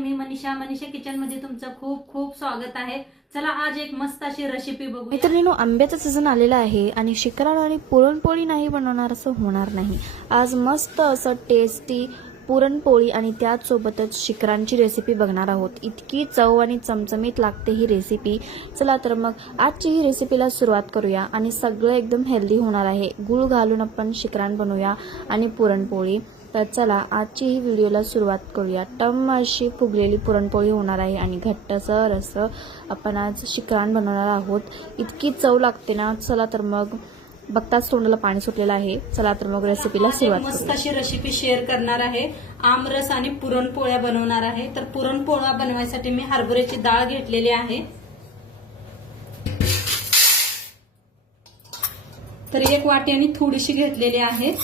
मी Manisha kitchen मध्ये तुमचं खूप खूप स्वागत आहे। चला आज एक मस्त अशी रेसिपी बघू। मित्रांनो, आंब्याचा सीझन आलेला आहे आणि शिकरण आणि पुरणपोळी नाही बनवणार असं होणार नाही। आज मस्त असं टेस्टी पुरणपोळी आणि त्याचसोबतच शिकरांची रेसिपी बघणार आहोत। इतकी चव आणि चमचमीत लागते ही रेसिपी। चला तर मग आजची ही रेसिपीला सुरुवात करूया आणि सगळं एकदम हेल्दी होणार आहे। गूळ घालून आपण शिकरण बनवूया आणि पुरणपोळी। तर चला आजची ही व्हिडिओला सुरुवात करूया। टम्म अशी फुगलेली पुरणपोळी होणार आहे आणि घट्टसर असं आपण आज शिकरण बनवणार आहोत। इतकी चव लागते ना। चला तर मग बघताच तोंडाला पाणी सुटलेलं आहे। चला तर मग रेसिपीला सुरुवात करूया। मस्त अशी रेसिपी शेअर करणार आहे। आमरस आणि पुरणपोळ्या बनवणार आहे। तर पुरणपोळ्या बनवायसाठी मी हरभऱ्याची डाळ घेतलेली आहे। तर एक वाटी आणि थोडीशी घेतलेली आहे।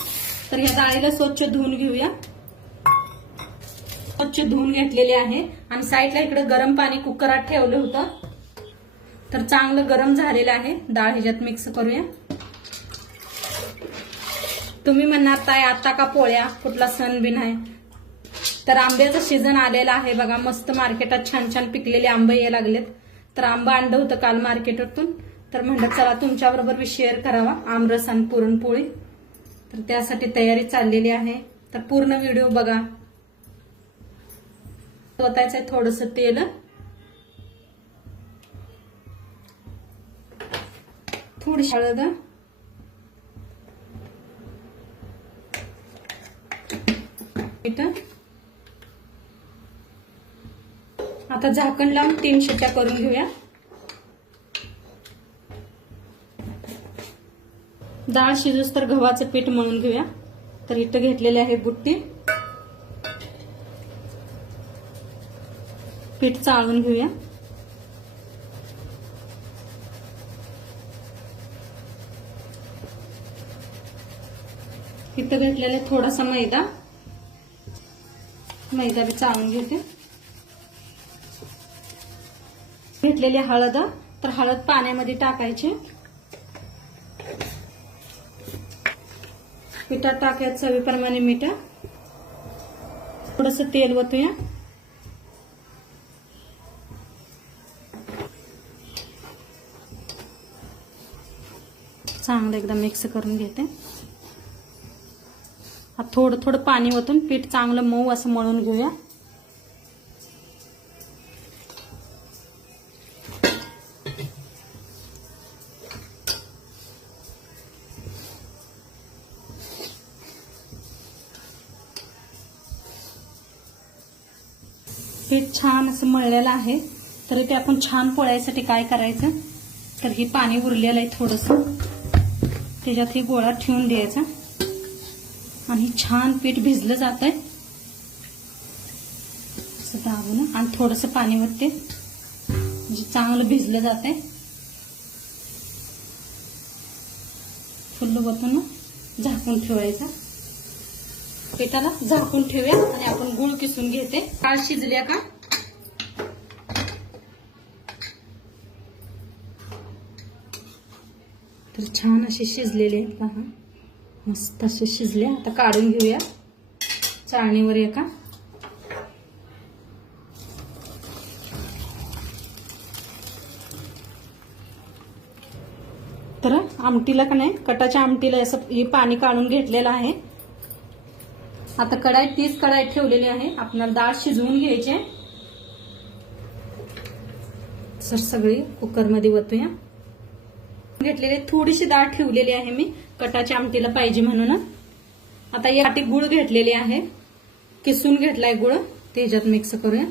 तर या डाळीला स्वच्छ धुवून घेऊया। स्वच्छ धुवून घेतलेली आहे आणि साईडला इकडे गरम पाणी कुकरात ठेवलं होतं। तर चांगलं गरम झालेलं आहे। डाळ ह्याच्यात मिक्स करूया। तुम्ही म्हणणार ताई आता का पोळ्या, कुठला सण बिन आहे? तर आंब्याचं सीझन आलेला आहे बघा। मस्त मार्केटात छान छान पिकलेले आंबे यायला लागलेत। तर आंबा आणलं होतं काल मार्केटातून। तर म्हणलं चला तुमच्याबरोबर मी शेअर करावा आमरस आणि पुरणपोळी। तर त्यासाठी तयारी चाललेली आहे। तर पूर्ण व्हिडिओ बघा। ओतायचं थोडस तेल, थोडीशी हळद, आता झाकण लावून 3 शिट्ट्या करून घेऊया। डाळ शिजूस तर गव्हाचं पीठ मळून घेऊया। तर इथं घेतलेले आहे बुट्टी, पीठ चाळून घेऊया। इथं घेतलेले थोडासा मैदा बी चाळून घेते। घेतलेली हळद, तर हळद पाण्यामध्ये टाकायची। पिठात टाकायचं चवीप्रमाणे मीठ, थोडस तेल ओतूया। चांगलं एकदा मिक्स करून घेते। थोडं थोडं पाणी ओतून पीठ चांगलं मऊ असं मळून घेऊया। पीठ छान असं मळलेलं आहे। तर ते आपण छान पोळ्यासाठी काय करायचं, तर हे पाणी उरलेलं आहे थोडस, त्याच्यात हे गोळा ठेवून द्यायचा आणि छान पीठ भिजलं जात आहे असं दाबून, आणि थोडस पाणी वरते म्हणजे चांगलं भिजलं जात आहे। फुल्ल वतून झाकून ठेवायचा। पिठाला झाकून ठेवूया आणि आपण गुळ किसून घेते। डाळ शिजल्या का? तर छान असे शिजलेले आहेत पहा, मस्त असे शिजले। आता काढून घेऊया चाळणीवर एका। तर आमटीला का नाही, कटाच्या आमटीला असं हे पाणी काढून घेतलेलं आहे। आता कढाई, तीच कढाई ठेवलेली आहे। आपल्याला डाळ शिजवून घ्यायची आहे। सगळी कुकरमध्ये ओतूया। घेतलेली थोडीशी डाळ ठेवलेली आहे मी कटाच्या आमटीला पाहिजे म्हणून। आता या वाटी गुळ घेतलेली आहे, किसून घेतलाय गुळ, ते ह्याच्यात मिक्स करूया।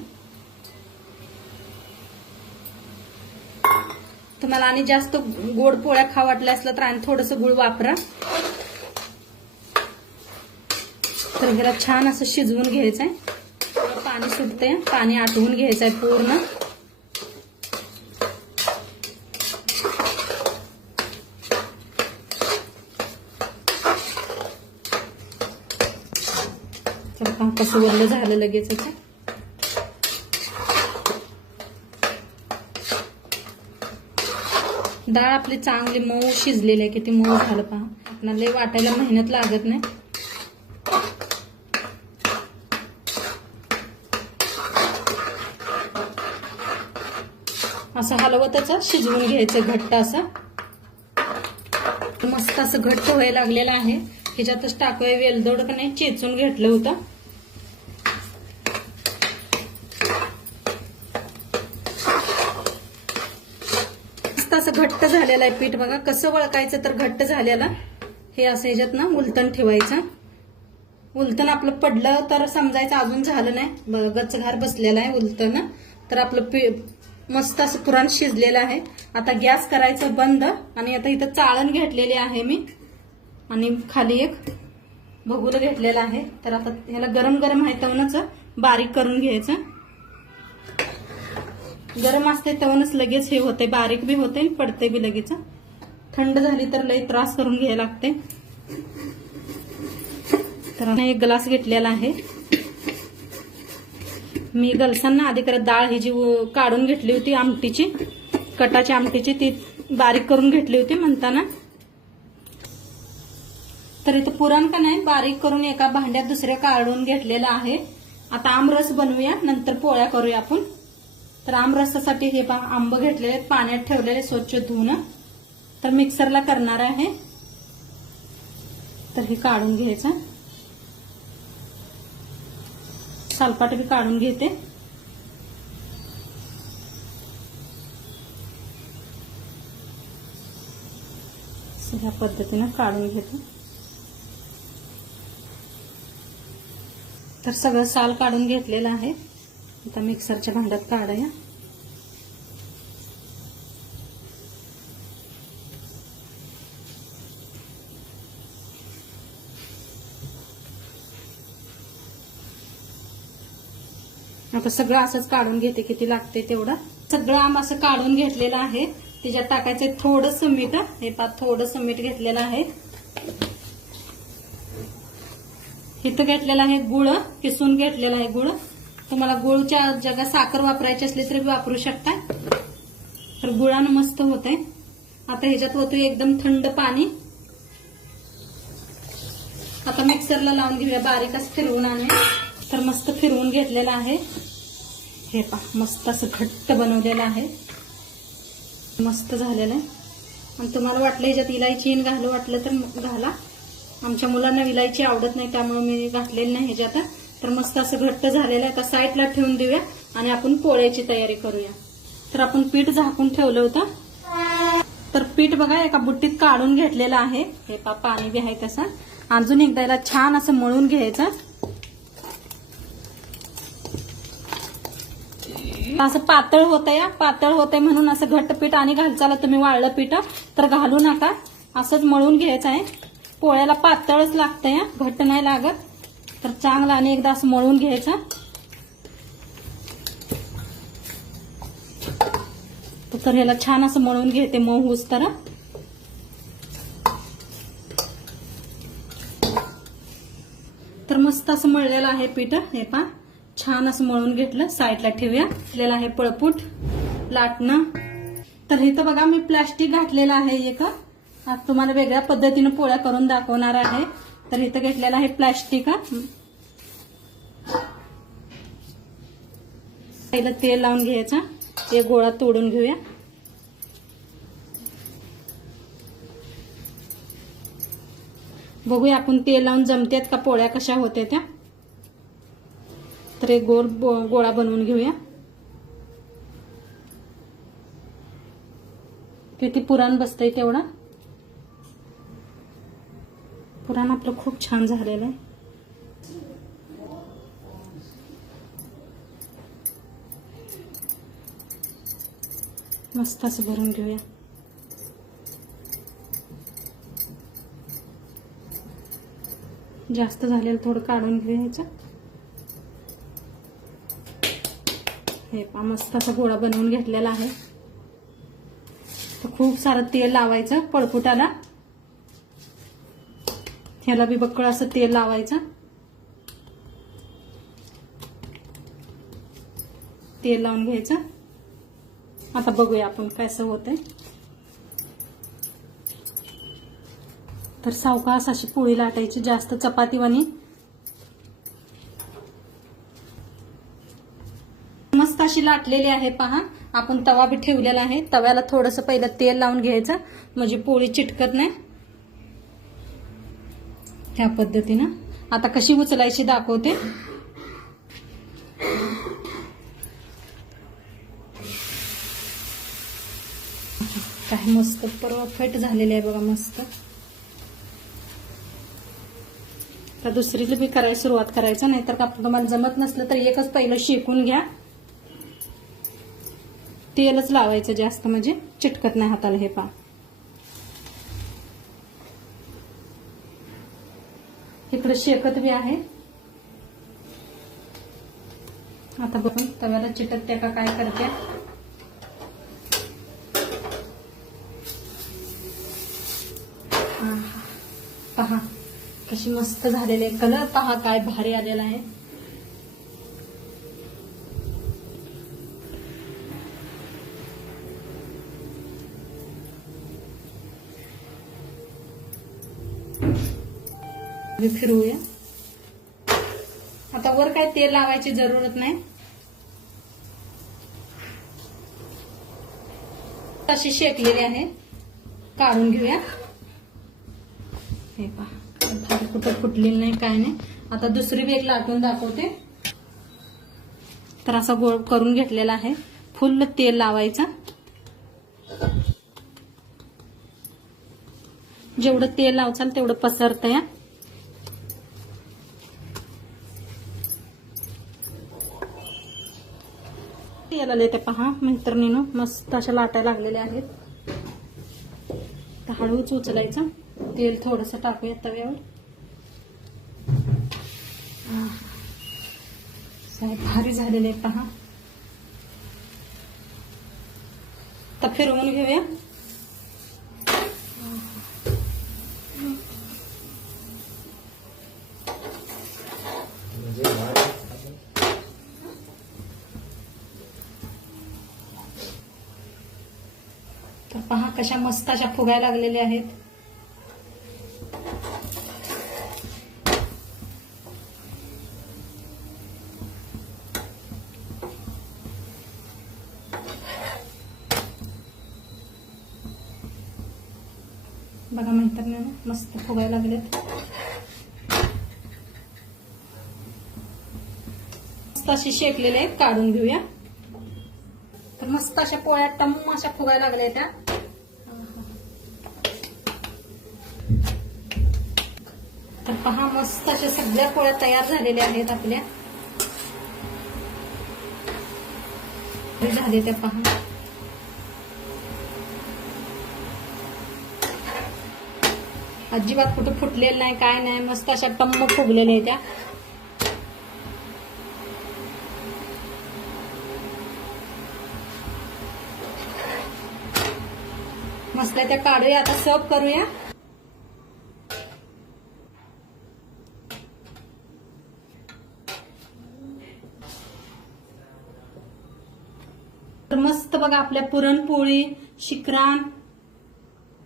तुम्हाला आणि जास्त गोड पोळ्या खाऊ वाटल्या असलं तर आणि थोडस गुळ वापरा। तर ह्याला छान असं शिजवून घ्यायचंय। पाणी सुटतंय, पाणी आटवून घ्यायचंय पूर्ण। तर पहा कसं वरलं झालं लगेच। डाळ आपली चांगली मऊ शिजलेली आहे, किती मऊ झालं पहा। आपल्याला लय वाटायला मेहनत लागत नाही। असं हलवतच शिजवून घ्यायचं घट्ट असं. मस्त असं घट्ट व्हायला लागलेलं आहे. ह्याच्यातच टाकूया वेलदोड का नाही चेचून घेतलं होतं. मस्त असं घट्ट झालेलं आहे पीठ बघा. कसं वळकायचं तर घट्ट झालेलं हे असं ह्याच्यात ना उलटण ठेवायचं. उलटण आपलं पडलं तर समजायचं अजून झालं नाही. बघा गचघार बसलेला आहे उलटण. तर आपलं मस्त असं पुरण शिजलेलं आहे. आता गॅस करायचं बंद. आणि आता इथं चाळण घेतलेली आहे मी आणि खाली एक भगुलं घेतलेलं आहे. तर आता ह्याला गरम गरम आहे तेव्हाच बारीक करून घ्यायचं. गरम असते तेव्हाच लगेच हे होते, बारीक बी होते पडते बी लगेच. थंड झाली तर लई त्रास करून घ्यायला लागते. तर एक ग्लास घेतलेला आहे मी. गलसांना आधी करत डाळ ही जी काढून घेतली होती आमटीची, कटाची आमटीची, ती बारीक करून घेतली होती म्हणताना. तर इथं पुरण का नाही बारीक करून एका भांड्यात दुसऱ्या काढून घेतलेला आहे. आता आमरस बनवूया, नंतर पोळ्या करूया आपण. तर आमरसासाठी हे आंब घेतलेले पाण्यात ठेवलेले स्वच्छ धुवून. तर मिक्सरला करणार आहे. तर हे काढून घ्यायचं. सालपाट बी काढून घेते. ह्या पद्धतीने काढून घेते. तर सगळं साल काढून घेतलेलं आहे. आता मिक्सरच्या भांड्यात काढूया. आता सगळं असंच काढून घेते, किती लागते तेवढं. सगळं आंब असं काढून घेतलेलं आहे. त्याच्यात टाकायचं थोडंसं मीठ. हे पा थोडंसं मीठ घेतलेलं आहे. इथं घेतलेलं आहे गुळ, किसून घेतलेला आहे गुळ. तुम्हाला गुळच्या जागा साखर वापरायची असली तरी वापरू शकता. तर गुळानं मस्त होतंय. आता ह्याच्यात होतोय एकदम थंड पाणी. आता मिक्सरला लावून घेऊया, बारीक असं फिरवून आणूया. तर मस्त फिरवून घेतलेलं आहे. हे पहा मस्त असं घट्ट बनवलेलं आहे. मस्त झालेलं आहे. आणि तुम्हाला वाटलं ह्याच्यात इलायची घालू वाटलं तर घाला. आमच्या मुलांना इलायची आवडत नाही त्यामुळे मी घातलेली नाही ह्याच्यात. तर मस्त असं घट्ट झालेलं आहे. आता साईडला ठेवून देऊया आणि आपण पोळ्याची तयारी करूया. तर आपण पीठ झाकून ठेवलं होतं. तर पीठ बघा एका बुट्टीत काढून घेतलेलं आहे. हे पा पाणी बी आहे तसं. अजून एकदा याला छान असं मळून घ्यायचं. असं पातळ होतंय, पातळ होतंय म्हणून असं घट्ट पीठ आणि घालचाला तुम्ही वाळलं पीठ तर घालू नका. असंच मळून घ्यायचं आहे. पोळ्याला पातळच लागतंय, घट्ट नाही लागत. तर चांगलं आणि एकदा असं मळून घ्यायचं. तर ह्याला छान असं मळून घेते मऊ होऊस तर. तर मस्त असं मळलेलं आहे पीठ. हे पा छान असं मळून घेतलं. साईडला ठेवूया. घेतलेलं आहे पळपूट लाटणं. तर इथं बघा मी प्लास्टिक घातलेलं आहे एक. आज तुम्हाला वेगळ्या पद्धतीने पोळ्या करून दाखवणार आहे. तर इथं घेतलेलं आहे प्लास्टिक. पहिलं तेल लावून घ्यायचं. एक गोळा तोडून घेऊया. बघूया आपण तेल लावून जमतेत का पोळ्या कशा होते त्या. तर एक गोळा बनवून घेऊया. किती पुरण बसतंय तेवढा. पुरण आपलं खूप छान झालेलं आहे. मस्त असं भरून घेऊया. जास्त झालेलं थोडं काढून घ्यायचं. हे पहा मस्त असा गोळा बनवून घेतलेला आहे. तर खूप सारं तेल लावायचं पळपुटाला. ह्याला बी बक्कळ असं तेल लावायचं. तेल लावून घ्यायचं. आता बघूया आपण कसं होतंय. तर सावकाश अशी पोळी लाटायची, जास्त चपातीवानी. मस्त अशी लाटलेली आहे पहा. आपण तवा बी ठेवलेला आहे. तव्याला थोडंसं पहिलं तेल लावून घ्यायचं म्हणजे पोळी चिटकत नाही. त्या पद्धतीनं आता कशी उचलायची दाखवते. काय मस्त परफेक्ट झालेले आहे बघा मस्त. तर दुसरीला बी करायला सुरुवात करायचं, नाहीतर का तुम्हाला जमत नसलं तर एकच पहिलं शेकून घ्या. तेलच लावायचं जास्त म्हणजे चिटकत नाही हाताला. हे पहा इकडे शेकत बी आहे. आता बघून तव्याला चिटकते का काय करते. पहा कशी मस्त झालेले. कलर पहा काय भारी आलेला आहे. फिरवूया. आता वर काय तेल लावायची जरूरत नाही. अशी शेकलेली आहे, काढून घेऊया. हे पहा कुठं फुटलेली नाही काय नाही. आता दुसरी वेग लाटून दाखवते. तर असा गोळ करून घेतलेला आहे. फुल तेल लावायचं. जेवढं तेल लावचाल तेवढं पसरतं या. तेल आले ते पहा मैत्रिणीनं मस्त अशा लाटा लागलेल्या आहेत. तर हळूच उचलायचं. तेल थोडस टाकूया तव्यावर. भारी झालेले पहा. तर फिरवून घेऊया. तर पहा कशा मस्त अशा फुगायला लागलेल्या आहेत. बघा मैत्रिणींनो मस्त फुगायला लागलेत. मस्त अशी शेकलेले आहेत, काढून घेऊया. तर मस्त अशा पोळ्या टम्म अशा फुगायला लागल्या त्या. तर पहा मस्त अशा सगळ्या पोळ्या तयार झालेल्या आहेत आपल्या. झाले त्या पहा. अजिबात कुठं फुटलेलं नाही काय नाही. मस्त अशा टम्म फुगलेल्या आहेत त्या. मस्त त्या काढूया. आता सर्व करूया. तर मस्त बघा आपल्या पुरणपोळी, शिकरान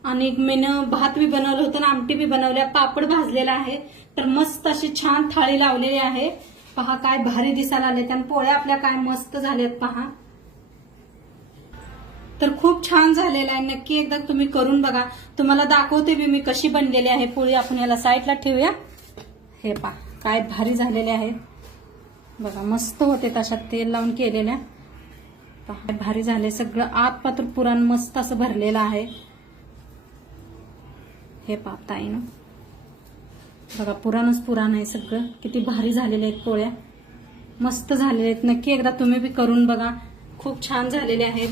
आणि मेन भात बी बनवलं होतं, आमटी बी बनवल्या, पापड भाजलेला आहे. तर मस्त अशी छान थाळी लावलेली आहे. पहा काय भारी दिसायला आले. आणि पोळ्या आपल्या काय मस्त झाल्यात पहा. तर खूप छान झालेला आहे. नक्की एकदा तुम्ही करून बघा. तुम्हाला दाखवते बी मी कशी बनलेली आहे पोळी. आपण याला साईडला ठेवूया. हे पहा काय भारी झालेले आहे बघा. मस्त होते तशात तेल लावून केलेल्या. पहा भारी झाले. सगळं आत पात्र पुरण मस्त असं भरलेलं आहे. हे ताईनं बघा पुराणच पुराण आहे सगळं. किती भारी झालेले आहेत पोळ्या. मस्त झालेले आहेत. नक्की एकदा तुम्ही बी करून बघा. खूप छान झालेले आहेत.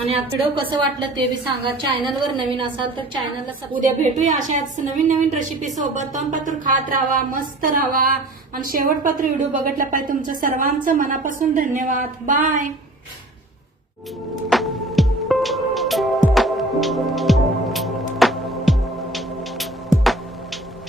आणि व्हिडिओ कसं वाटलं ते बी सांगा. चॅनलवर नवीन असाल तर चॅनलला उद्या भेटूया अशाच नवीन नवीन रेसिपी सोबत. तोंडपात्र खात राहा, मस्त राहा आणि शेवटपात्र व्हिडिओ बघितला पाहिजे. तुमचं सर्वांचं मनापासून धन्यवाद. बाय.